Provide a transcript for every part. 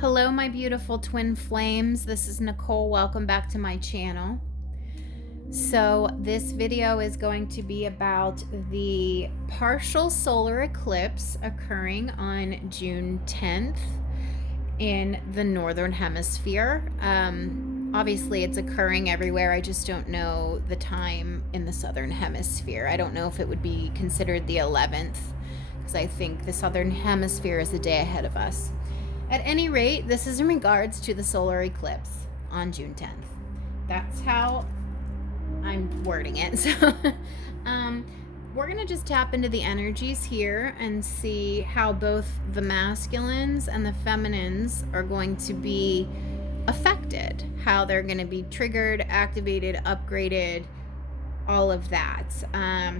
Hello, my beautiful twin flames. This is Nicole. Welcome back to my channel. So this video is going to be about the partial solar eclipse occurring on June 10th in the Northern Hemisphere. Obviously it's occurring everywhere. I just don't know the time in the Southern Hemisphere. I don't know if it would be considered the 11th because I think the Southern Hemisphere is a day ahead of us. At any rate, this is in regards to the solar eclipse on June 10th. That's how I'm wording it. So we're going to just tap into the energies here and see how both the masculines and the feminines are going to be affected, how they're going to be triggered, activated, upgraded, all of that.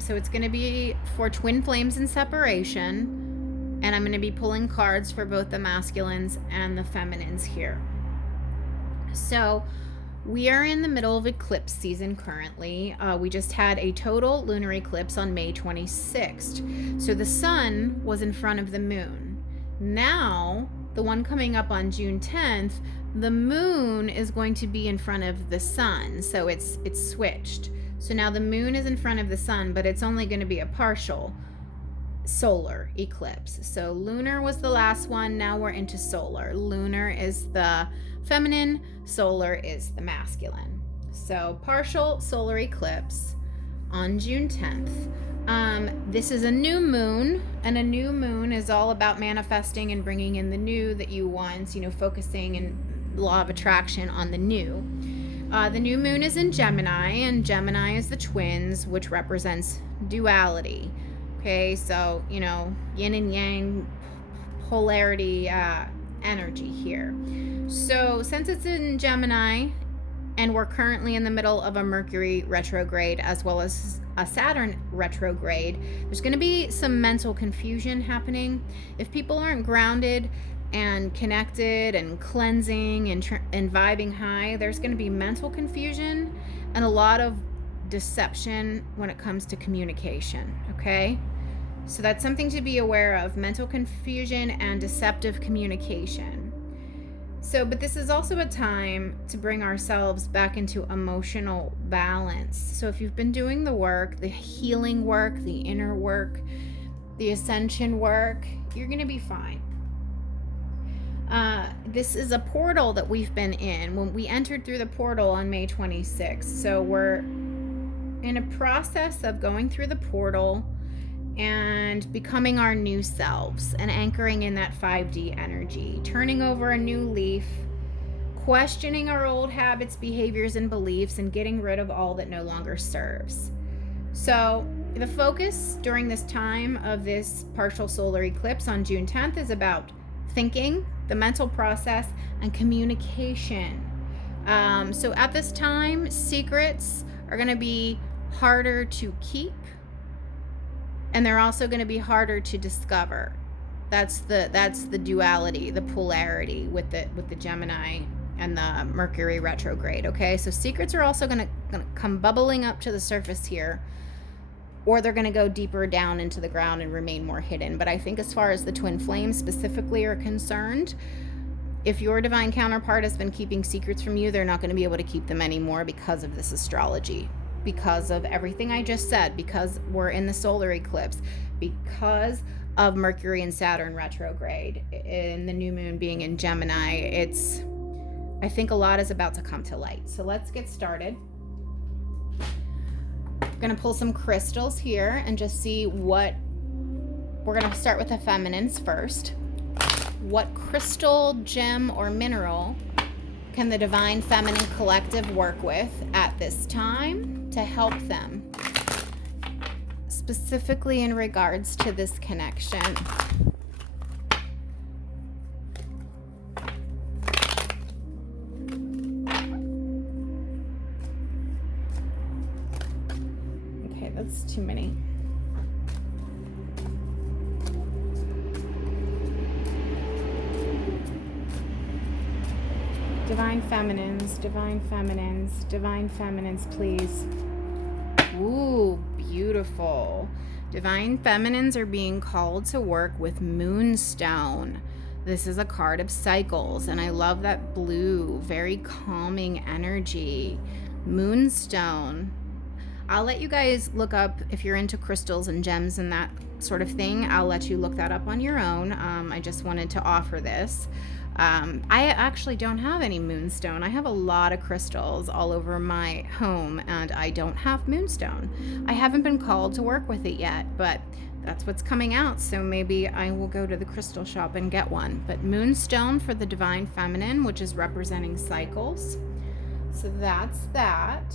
So it's going to be for twin flames in separation. And I'm going to be pulling cards for both the masculines and the feminines here. So we are in the middle of eclipse season currently. We just had a total lunar eclipse on May 26th. So the sun was in front of the moon. Now, the one coming up on June 10th, the moon is going to be in front of the sun. So it's switched. So now the moon is in front of the sun, but it's only going to be a partial solar eclipse. So lunar was the last one. Now we're into solar. Lunar is the feminine, solar is the masculine. So partial solar eclipse on June 10th. This is a new moon, and a new moon is all about manifesting and bringing in the new that you want, focusing in law of attraction on the new. The new moon is in Gemini, and Gemini is the twins, which represents duality. Okay, so, yin and yang polarity energy here. So since it's in Gemini and we're currently in the middle of a Mercury retrograde as well as a Saturn retrograde, there's going to be some mental confusion happening. If people aren't grounded and connected and cleansing and vibing high, there's going to be mental confusion and a lot of deception when it comes to communication. Okay, so that's something to be aware of: mental confusion and deceptive communication. So, but this is also a time to bring ourselves back into emotional balance. So if you've been doing the work, the healing work, the inner work, the ascension work, you're going to be fine. This is a portal that we've been in when we entered through the portal on May 26th. So we're in a process of going through the portal and becoming our new selves and anchoring in that 5D energy, turning over a new leaf, questioning our old habits, behaviors, and beliefs, and getting rid of all that no longer serves. So the focus during this time of this partial solar eclipse on June 10th is about thinking, the mental process, and communication. So at this time, secrets are going to be harder to keep, and they're also going to be harder to discover. That's the duality, the polarity with the Gemini and the Mercury retrograde. Okay, so secrets are also going to come bubbling up to the surface here, or they're going to go deeper down into the ground and remain more hidden. But I think as far as the twin flames specifically are concerned, if your divine counterpart has been keeping secrets from you, they're not going to be able to keep them anymore because of this astrology, because of everything I just said, because we're in the solar eclipse, because of Mercury and Saturn retrograde, and the new moon being in Gemini. I think a lot is about to come to light. So let's get started. I'm going to pull some crystals here and just see what we're going to start with the feminines first. What crystal, gem, or mineral can the Divine Feminine Collective work with at this time to help them, specifically in regards to this connection? Okay, that's too many. Divine feminines, divine feminines, divine feminines, please. Ooh, beautiful. Divine feminines are being called to work with moonstone. This is a card of cycles, and I love that blue, very calming energy. Moonstone. I'll let you guys look up if you're into crystals and gems and that sort of thing. I'll let you look that up on your own. I just wanted to offer this. I actually don't have any moonstone. I have a lot of crystals all over my home, and I don't have moonstone. I haven't been called to work with it yet, but that's what's coming out, so maybe I will go to the crystal shop and get one. But moonstone for the divine feminine, which is representing cycles. So that's that.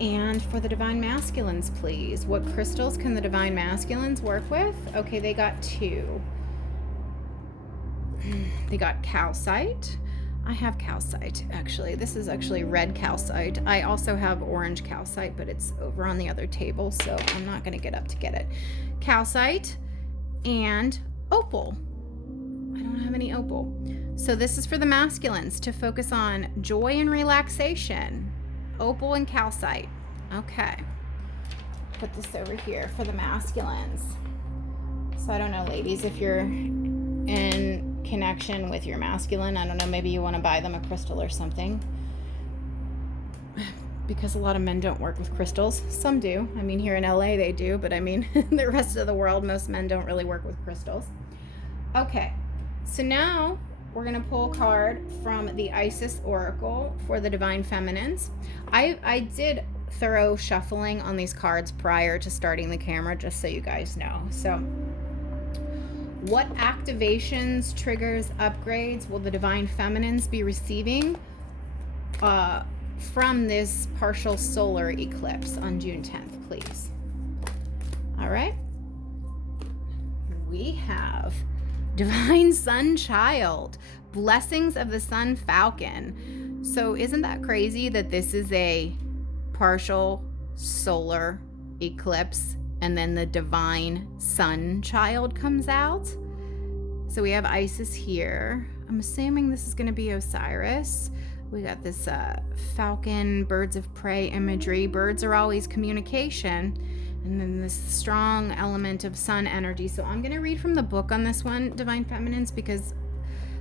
And for the divine masculines, please. What crystals can the divine masculines work with? Okay, they got 2. They got calcite. I have calcite, actually. This is actually red calcite. I also have orange calcite, but it's over on the other table, so I'm not going to get up to get it. Calcite and opal. I don't have any opal. So this is for the masculines to focus on joy and relaxation. Opal and calcite. Okay. Put this over here for the masculines. So I don't know, ladies, if you're in connection with your masculine, I don't know, maybe you want to buy them a crystal or something, because a lot of men don't work with crystals. Some do. I mean, here in LA they do, but I mean the rest of the world, most men don't really work with crystals. Okay, so now we're gonna pull a card from the Isis Oracle for the divine feminines. I did thorough shuffling on these cards prior to starting the camera, just so you guys know. So what activations, triggers, upgrades will the divine feminines be receiving from this partial solar eclipse on June 10th, please? All right. We have divine sun child, blessings of the sun falcon. So isn't that crazy that this is a partial solar eclipse and then the divine sun child comes out? So we have Isis here. I'm assuming this is going to be Osiris. We got this falcon, birds of prey imagery. Birds are always communication. And then this strong element of sun energy. So I'm going to read from the book on this one, Divine Feminines, because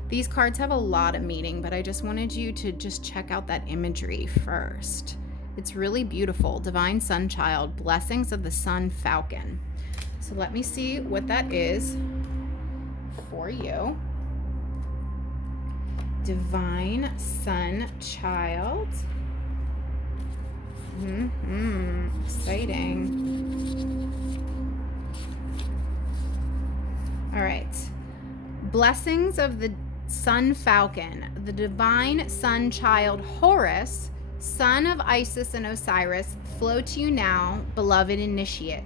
these cards have a lot of meaning, but I just wanted you to just check out that imagery first. It's really beautiful. Divine Sun Child, blessings of the Sun Falcon. So let me see what that is for you. Divine Sun Child. Exciting. All right. Blessings of the Sun Falcon. The divine Sun Child Horus, son of Isis and Osiris, flow to you now, beloved initiate.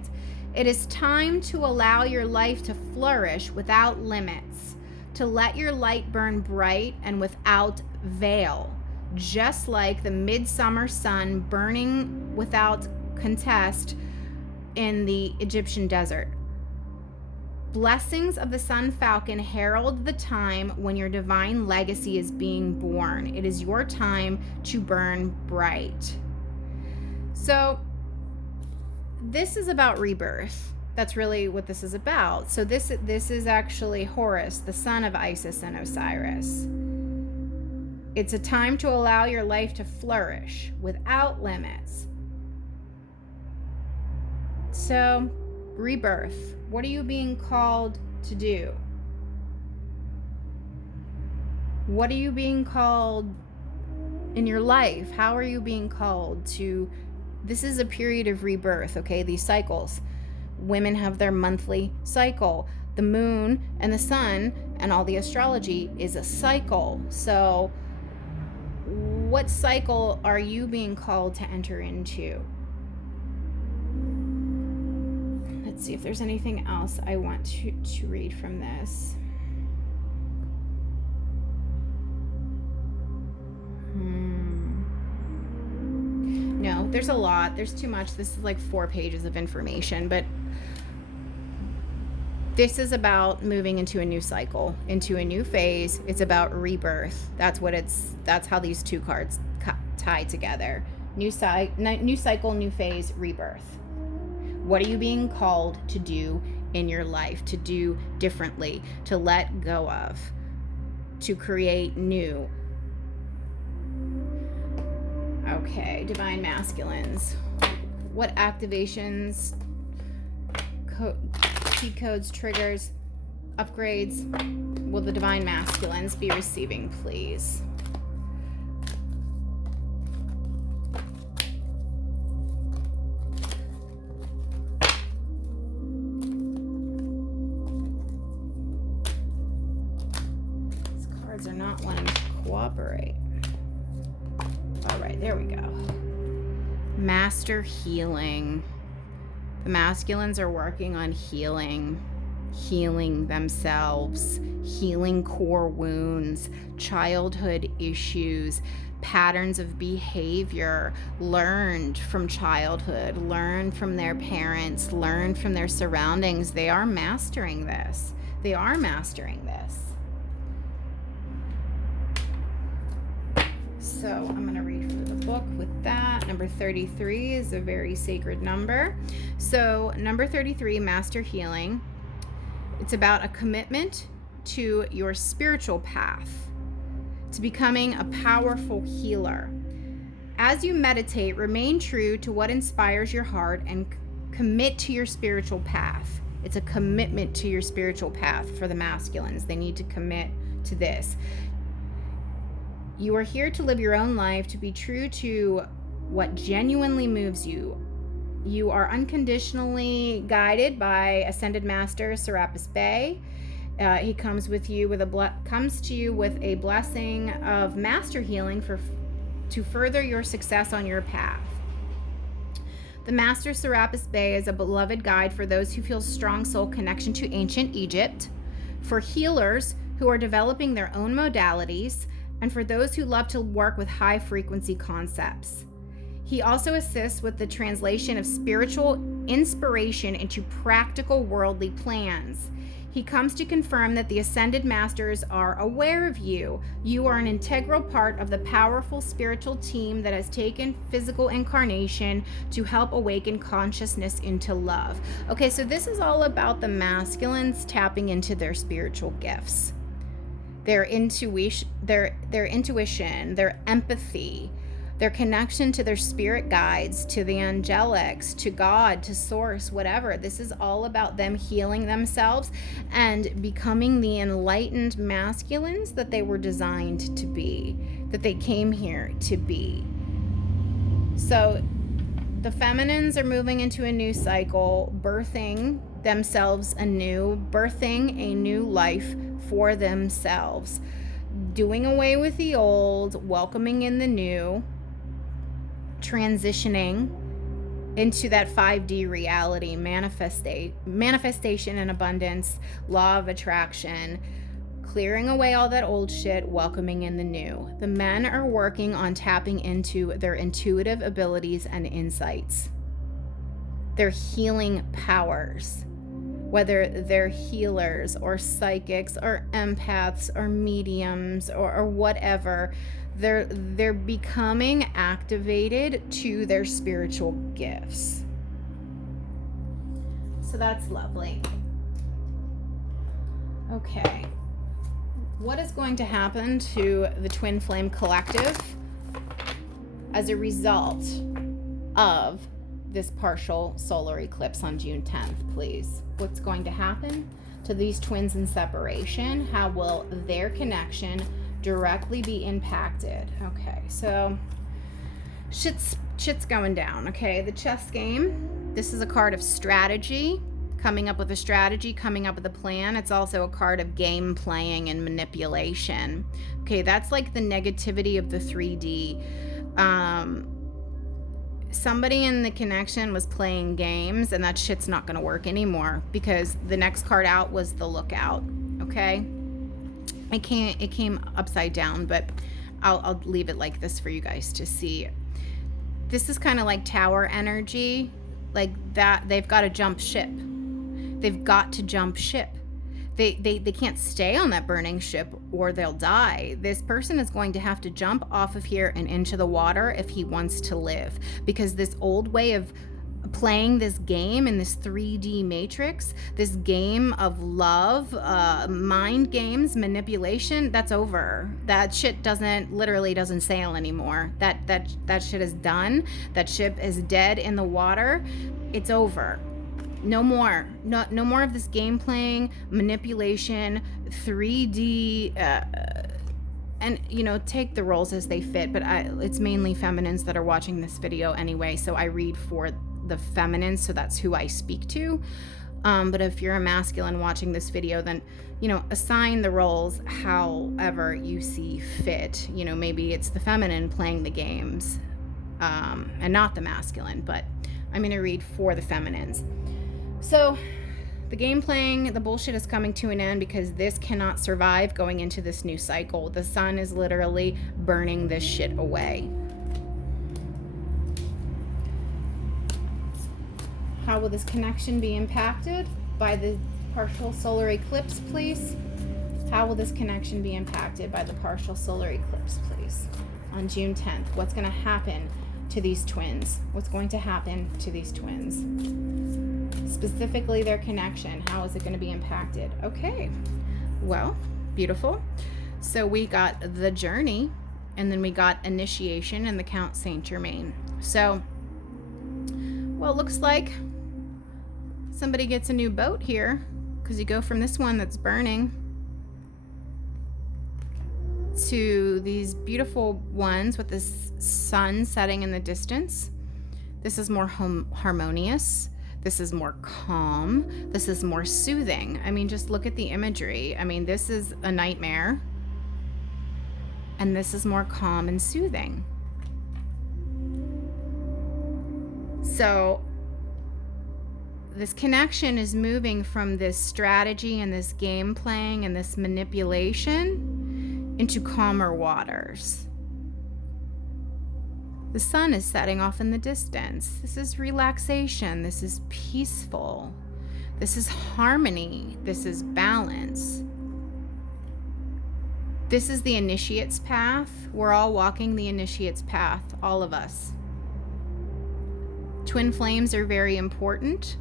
It is time to allow your life to flourish without limits, to let your light burn bright and without veil, just like the midsummer sun burning without contest in the Egyptian desert. Blessings of the Sun Falcon herald the time when your divine legacy is being born. It is your time to burn bright. So this is about rebirth. That's really what this is about. So this is actually Horus, the son of Isis and Osiris. It's a time to allow your life to flourish without limits. So, rebirth. What are you being called to do? What are you being called in your life? How are you being called to? This is a period of rebirth, okay? These cycles. Women have their monthly cycle. The moon and the sun and all the astrology is a cycle. So what cycle are you being called to enter into? Let's see if there's anything else I want to read from this. No, there's a lot. There's too much. This is like 4 pages of information, but this is about moving into a new cycle, into a new phase. It's about rebirth. That's how these 2 cards tie together. New cycle, new phase, rebirth. What are you being called to do in your life, to do differently, to let go of, to create new. Okay, divine masculines. What activations, key codes, triggers, upgrades will the divine masculines be receiving, please? These cards are not wanting to cooperate. All right, there we go. Master healing. The masculines are working on healing themselves, healing core wounds, childhood issues, patterns of behavior learned from childhood, learned from their parents, learned from their surroundings. They are mastering this. They are mastering this. So I'm going to read through the book with that. Number 33 is a very sacred number. So number 33, Master Healing. It's about a commitment to your spiritual path, to becoming a powerful healer. As you meditate, remain true to what inspires your heart and commit to your spiritual path. It's a commitment to your spiritual path for the masculines. They need to commit to this. You are here to live your own life, to be true to what genuinely moves you. You are unconditionally guided by Ascended Master Serapis Bey. He comes to you with a blessing of master healing to further your success on your path. The Master Serapis Bey is a beloved guide for those who feel strong soul connection to ancient Egypt, for healers who are developing their own modalities, and for those who love to work with high frequency concepts. He also assists with the translation of spiritual inspiration into practical worldly plans. He comes to confirm that the Ascended Masters are aware of you. You are an integral part of the powerful spiritual team that has taken physical incarnation to help awaken consciousness into love. Okay, so this is all about the masculines tapping into their spiritual gifts. Their intuition, their empathy, their connection to their spirit guides, to the angelics, to God, to source, whatever. This is all about them healing themselves and becoming the enlightened masculines that they were designed to be, that they came here to be. So the feminines are moving into a new cycle, birthing themselves anew, birthing a new life for themselves, doing away with the old, welcoming in the new, transitioning into that 5D reality, manifestation and abundance, law of attraction, clearing away all that old shit, welcoming in the new. The men are working on tapping into their intuitive abilities and insights, their healing powers, whether they're healers or psychics or empaths or mediums or whatever. They're becoming activated to their spiritual gifts. So that's lovely. Okay. What is going to happen to the Twin Flame Collective as a result of this partial solar eclipse on June 10th, please? What's going to happen to these twins in separation? How will their connection directly be impacted? Okay, so shit's going down. Okay, the chess game. This is a card of strategy, coming up with a strategy, coming up with a plan. It's also a card of game playing and manipulation. Okay, that's like the negativity of the 3D. Somebody in the connection was playing games, and that shit's not going to work anymore because the next card out was the Lookout. Okay, it came upside down, but I'll leave it like this for you guys to see. This is kind of like tower energy, like that. They've got to jump ship. They've got to jump ship. They can't stay on that burning ship or they'll die. This person is going to have to jump off of here and into the water if he wants to live, because this old way of playing this game in this 3D matrix, this game of love, mind games, manipulation, that's over. That shit literally doesn't sail anymore. That shit is done. That ship is dead in the water. It's over. No more. No more of this game playing, manipulation, 3D, and take the roles as they fit, but it's mainly feminines that are watching this video anyway, so I read for the feminines, so that's who I speak to. But if you're a masculine watching this video, then assign the roles however you see fit. Maybe it's the feminine playing the games, and not the masculine, but I'm going to read for the feminines. So the game playing, the bullshit is coming to an end, because this cannot survive going into this new cycle. The sun is literally burning this shit away. How will this connection be impacted by the partial solar eclipse, please? How will this connection be impacted by the partial solar eclipse, please? On June 10th, what's going to happen to these twins? What's going to happen to these twins? Specifically their connection, how is it going to be impacted? Okay, well, beautiful. So we got the journey, and then we got initiation and the Count Saint Germain. So, well, it looks like somebody gets a new boat here, because you go from this one that's burning to these beautiful ones with this sun setting in the distance. This is more harmonious. This is more calm. This is more soothing. I mean, just look at the imagery. I mean, this is a nightmare, and this is more calm and soothing. So this connection is moving from this strategy and this game playing and this manipulation into calmer waters. The sun is setting off in the distance. This is relaxation. This is peaceful. This is harmony. This is balance. This is the initiate's path. We're all walking the initiate's path, all of us. Twin flames are very important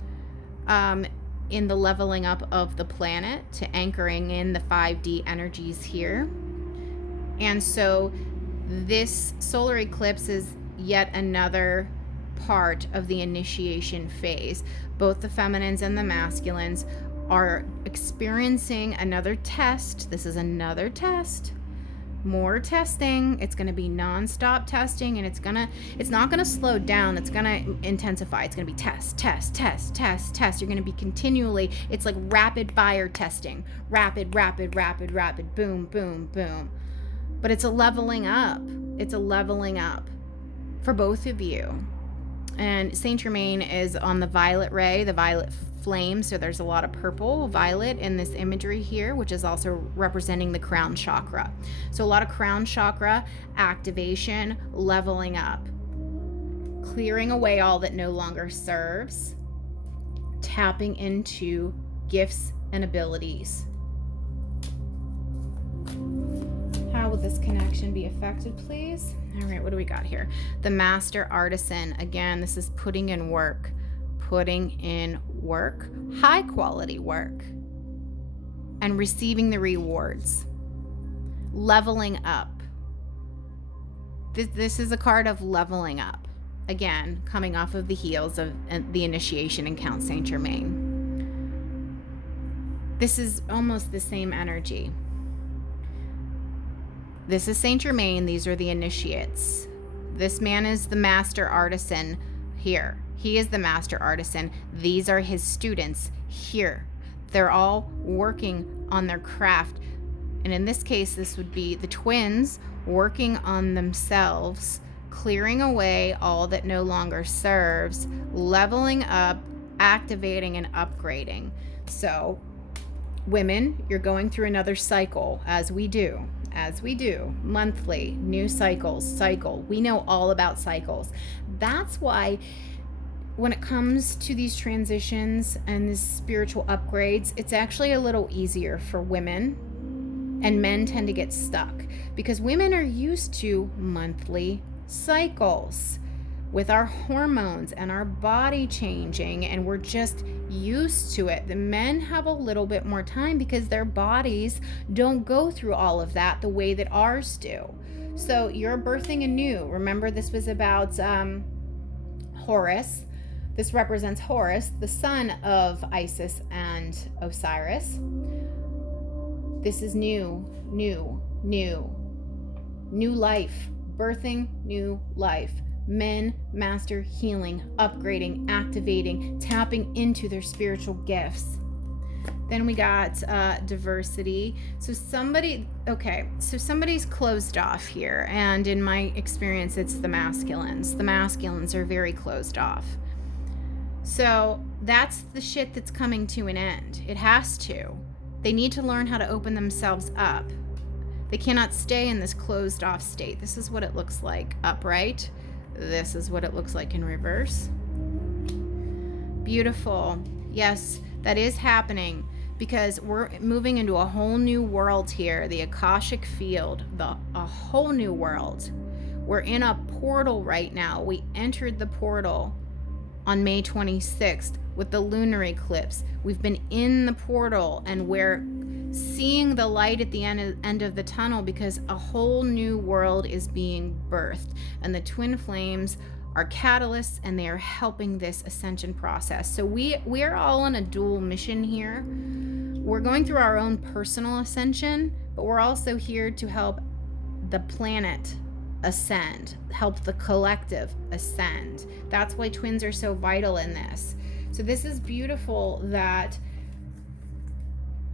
in the leveling up of the planet, to anchoring in the 5D energies here. And so this solar eclipse is yet another part of the initiation phase. Both the feminines and the masculines are experiencing another test. This is another test. More testing. It's going to be non-stop testing, and it's not going to slow down. It's going to intensify. It's going to be test. You're going to be continually, it's like rapid fire testing. Rapid, boom, boom, boom. But it's a leveling up. It's a leveling up for both of you. And Saint Germain is on the violet ray, the violet flame. So there's a lot of purple, violet in this imagery here, which is also representing the crown chakra. So a lot of crown chakra activation, leveling up, clearing away all that no longer serves, tapping into gifts and abilities. How will this connection be affected, please? All right, what do we got here? The master artisan. Again, this is putting in work, high quality work, and receiving the rewards, leveling up. This is a card of leveling up. Again, coming off of the heels of the initiation in Count Saint Germain. This is almost the same energy. This is Saint Germain. These are the initiates. This man is the master artisan here. He is the master artisan. These are his students here. They're all working on their craft. And in this case, this would be the twins working on themselves, clearing away all that no longer serves, leveling up, activating, and upgrading. So, women, you're going through another cycle, as we do, monthly, new cycle. We know all about cycles. That's why when it comes to these transitions and these spiritual upgrades, it's actually a little easier for women, and men tend to get stuck because women are used to monthly cycles. with our hormones and our body changing, and we're just used to it. The men have a little bit more time because their bodies don't go through all of that the way that ours do. So you're birthing anew. Remember, this was about Horus. This represents Horus, the son of Isis and Osiris. This is new life, birthing new life. Men master healing, upgrading, activating, tapping into their spiritual gifts. Then we got diversity. So somebody's closed off here. And in my experience, it's the masculines. The masculines are very closed off. So that's the shit that's coming to an end. It has to. They need to learn how to open themselves up. They cannot stay in this closed off state. This is what it looks like upright. This is what it looks like in reverse. Beautiful. Yes, that is happening because we're moving into a whole new world here. The Akashic field, a whole new world. We're in a portal right now. We entered the portal on May 26th with the lunar eclipse. We've been in the portal and we're seeing the light at the end of the tunnel because a whole new world is being birthed, and the twin flames are catalysts and they are helping this ascension process. So we are all on a dual mission here. We're going through our own personal ascension, but we're also here to help the planet ascend, help the collective ascend. That's why twins are so vital in this. So this is beautiful that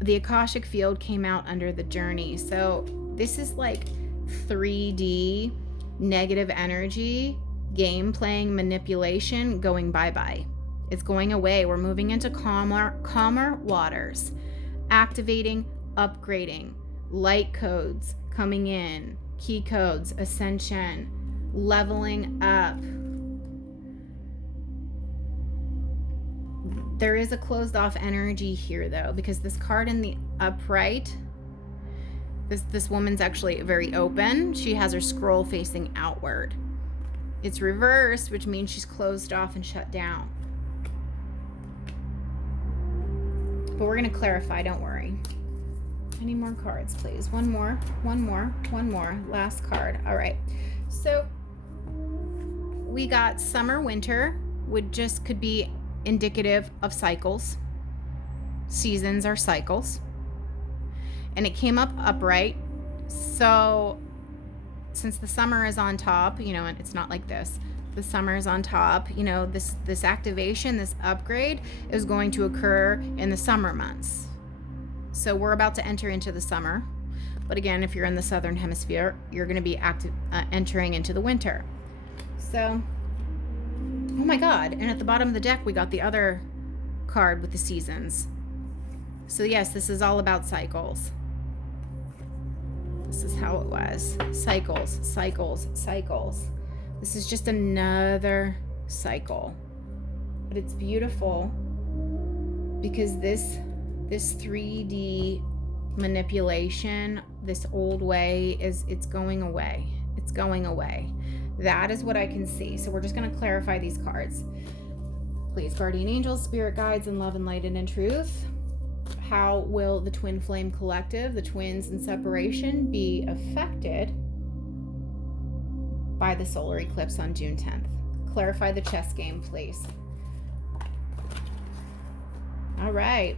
the Akashic field came out under the journey. So this is like 3D negative energy, game playing manipulation going bye-bye. It's going away. We're moving into calmer waters, activating, upgrading, light codes coming in, key codes, ascension, leveling up. There is a closed off energy here though, because this card in the upright, this woman's actually very open. She has her scroll facing outward. It's reversed, which means she's closed off and shut down. But we're going to clarify, don't worry. Any more cards, please? One more. Last card. All right. So we got summer, winter, could be indicative of cycles. Seasons are cycles. And it came up upright. So since the summer is on top, and it's not like this. The summer is on top, this activation, this upgrade is going to occur in the summer months. So we're about to enter into the summer. But again, if you're in the southern hemisphere, you're going to be entering into the winter. So, oh my God. And at the bottom of the deck, we got the other card with the seasons. So yes, this is all about cycles. This is how it was. Cycles. This is just another cycle. But it's beautiful because this 3D manipulation, this old way, it's going away. It's going away. That is what I can see. So we're just going to clarify these cards. Please, guardian angels, spirit guides, and love, and light, and in truth. How will the twin flame collective, the twins in separation, be affected by the solar eclipse on June 10th? Clarify the chess game, please. All right.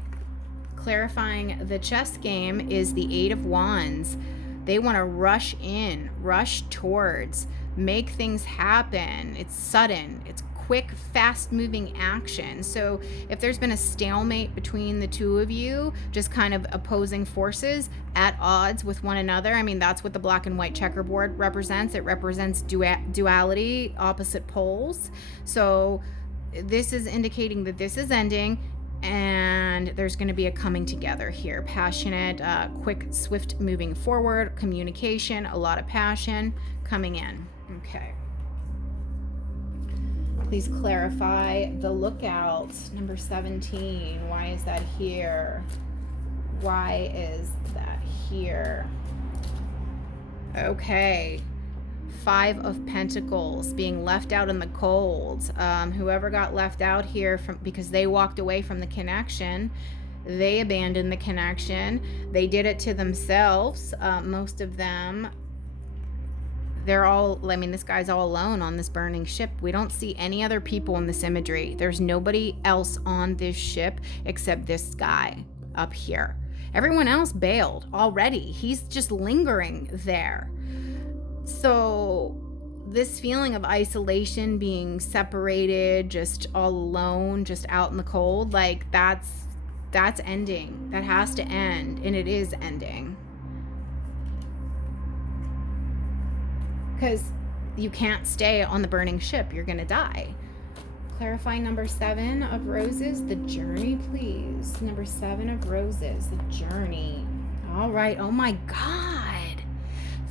Clarifying the chess game is the Eight of Wands. They want to rush in, rush towards, make things happen. It's sudden. It's quick, fast-moving action. So if there's been a stalemate between the two of you, just kind of opposing forces at odds with one another, I mean, that's what the black and white checkerboard represents. It represents duality, opposite poles. So this is indicating that this is ending, and there's going to be a coming together here. Passionate, quick, swift moving forward, communication, a lot of passion coming in. Okay. Please clarify the lookout, number 17. Why is that here? Why is that here? Okay. 5 of Pentacles, being left out in the cold. Whoever got left out here because they walked away from the connection, they abandoned the connection. They did it to themselves. Most of them, this guy's all alone on this burning ship. We don't see any other people in this imagery. There's nobody else on this ship except this guy up here. Everyone else bailed already. He's just lingering there. So this feeling of isolation, being separated, just all alone, just out in the cold, like that's ending. That has to end, and it is ending. Because you can't stay on the burning ship. You're going to die. Clarify number 7 of roses, the journey, please. Number 7 of roses, the journey. All right. Oh my God.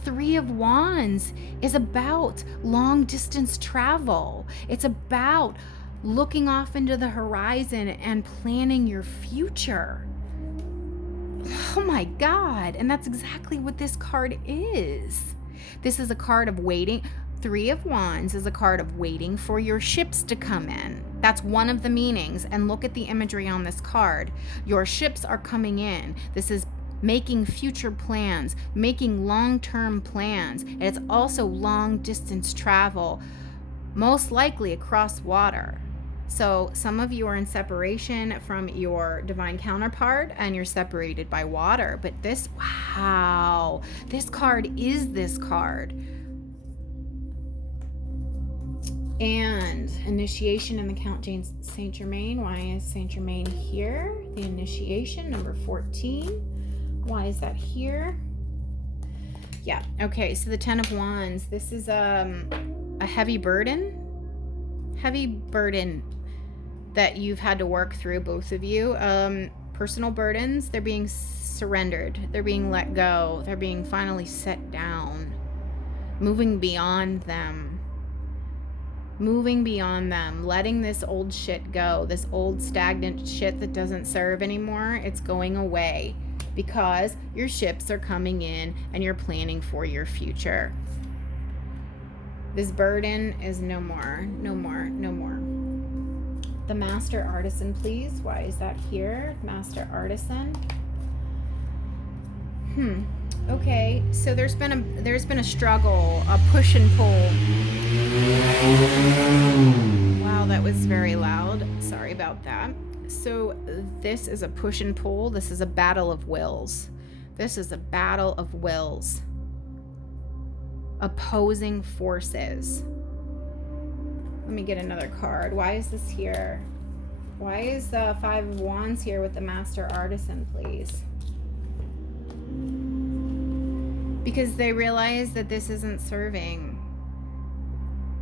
3 of Wands is about long distance travel. It's about looking off into the horizon and planning your future. Oh my God. And that's exactly what this card is. This is a card of waiting. 3 of Wands is a card of waiting for your ships to come in. That's one of the meanings. And look at the imagery on this card. Your ships are coming in. This is making future plans, making long-term plans. And it's also long-distance travel, most likely across water. So some of you are in separation from your divine counterpart and you're separated by water. But this, wow, this card is this card. And initiation in the Count Saint Germain. Why is Saint Germain here? The initiation, number 14. Why is that here? Yeah, okay, so the 10 of Wands. This is a heavy burden. Heavy burden that you've had to work through, both of you. Personal burdens, they're being surrendered. They're being let go. They're being finally set down. Moving beyond them. Moving beyond them. Letting this old shit go. This old stagnant shit that doesn't serve anymore. It's going away because your ships are coming in and you're planning for your future. This burden is no more, no more, no more. The Master Artisan, please. Why is that here? Master Artisan. Okay, so there's been a struggle, a push and pull. Wow, that was very loud. Sorry about that. So this is a push and pull. This is a battle of wills. This is a battle of wills. Opposing forces. Let me get another card. Why is this here? Why is the 5 of Wands here with the Master Artisan, please? Because they realize that this isn't serving.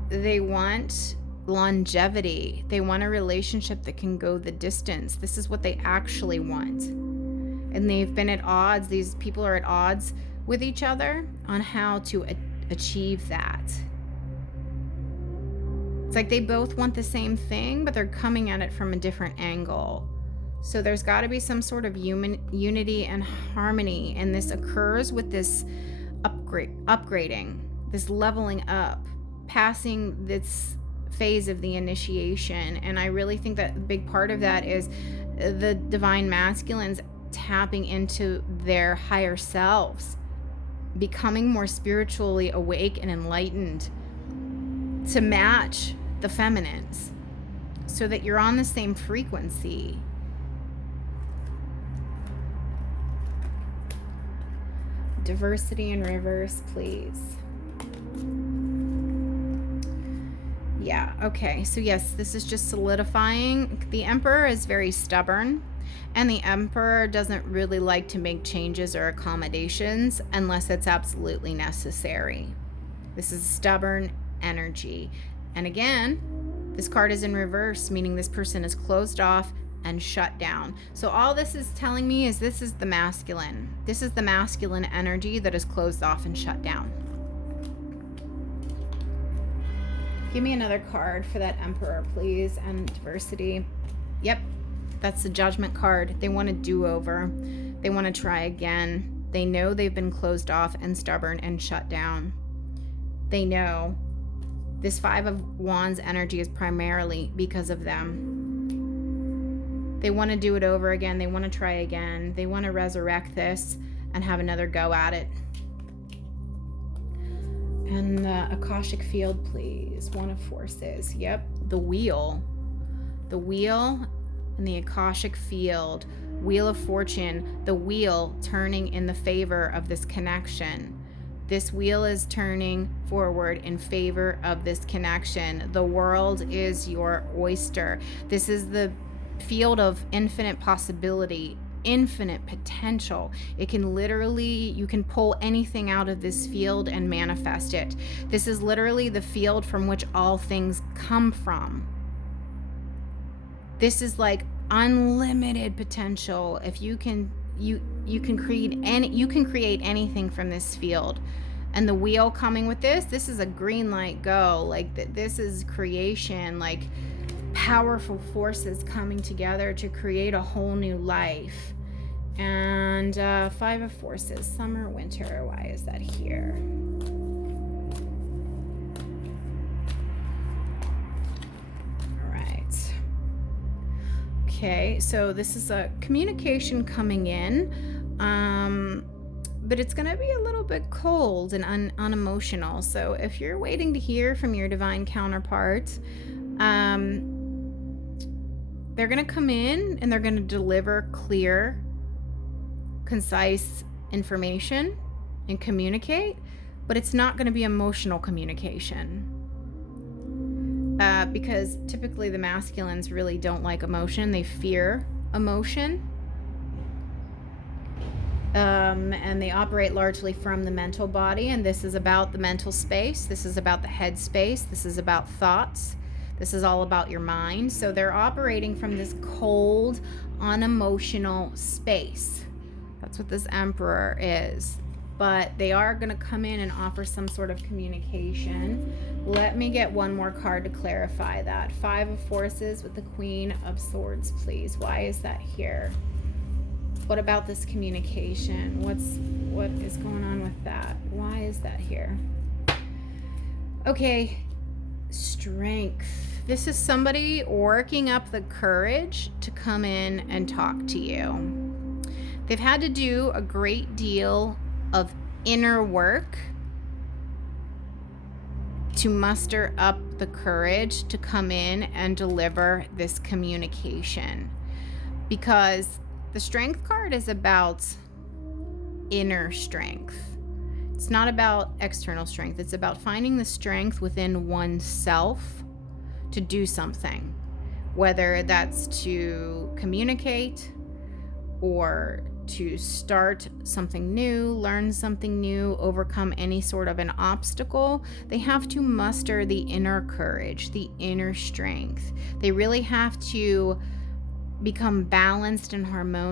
They want longevity. They want a relationship that can go the distance. This is what they actually want. And they've been at odds. These people are at odds with each other on how to achieve that. It's like they both want the same thing, but they're coming at it from a different angle. So there's got to be some sort of unity and harmony, and this occurs with this upgrading, this leveling up, passing this phase of the initiation. And I really think that a big part of that is the divine masculines tapping into their higher selves, becoming more spiritually awake and enlightened to match the feminines, so that you're on the same frequency. Diversity in reverse, please. Yeah, okay, so yes, this is just solidifying. The Emperor is very stubborn, and the Emperor doesn't really like to make changes or accommodations unless it's absolutely necessary. This is stubborn energy. And again, this card is in reverse, meaning this person is closed off and shut down. So all this is telling me is this is the masculine. This is the masculine energy that is closed off and shut down. Give me another card for that Emperor, please, and diversity. Yep, that's the Judgment card. They want a do-over. They want to try again. They know they've been closed off and stubborn and shut down. They know. This Five of Wands energy is primarily because of them. They want to do it over again. They want to try again. They want to resurrect this and have another go at it. And the Akashic field, please. One of Forces. Yep. The Wheel. The Wheel and the Akashic field. Wheel of Fortune. The wheel turning in the favor of this connection. This wheel is turning forward in favor of this connection. The world is your oyster. This is the field of infinite possibility, infinite potential. It can literally, you can pull anything out of this field and manifest it. This is literally the field from which all things come from. This is like unlimited potential. If you can create anything from this field. And the wheel coming with this is a green light go. Like this is creation, like powerful forces coming together to create a whole new life. And Five of Forces, summer, winter. Why is that here? All right. Okay, so this is a communication coming in. But it's going to be a little bit cold and unemotional. So if you're waiting to hear from your divine counterpart, they're going to come in and they're going to deliver clear, concise information and communicate, but it's not going to be emotional communication. Because typically the masculines really don't like emotion. They fear emotion. And they operate largely from the mental body, and this is about the mental space. This is about the head space. This is about thoughts. This is all about your mind. So they're operating from this cold, unemotional space. That's what this Emperor is. But they are going to come in and offer some sort of communication. Let me get one more card to clarify that. Five of Forces with the Queen of Swords, please. Why is that here? What about this communication? What is going on with that? Why is that here? Okay, strength. This is somebody working up the courage to come in and talk to you. They've had to do a great deal of inner work to muster up the courage to come in and deliver this communication. Because the Strength card is about inner strength. It's not about external strength. It's about finding the strength within oneself to do something, whether that's to communicate or to start something new, learn something new, overcome any sort of an obstacle. They have to muster the inner courage, the inner strength. They really have to become balanced and harmonious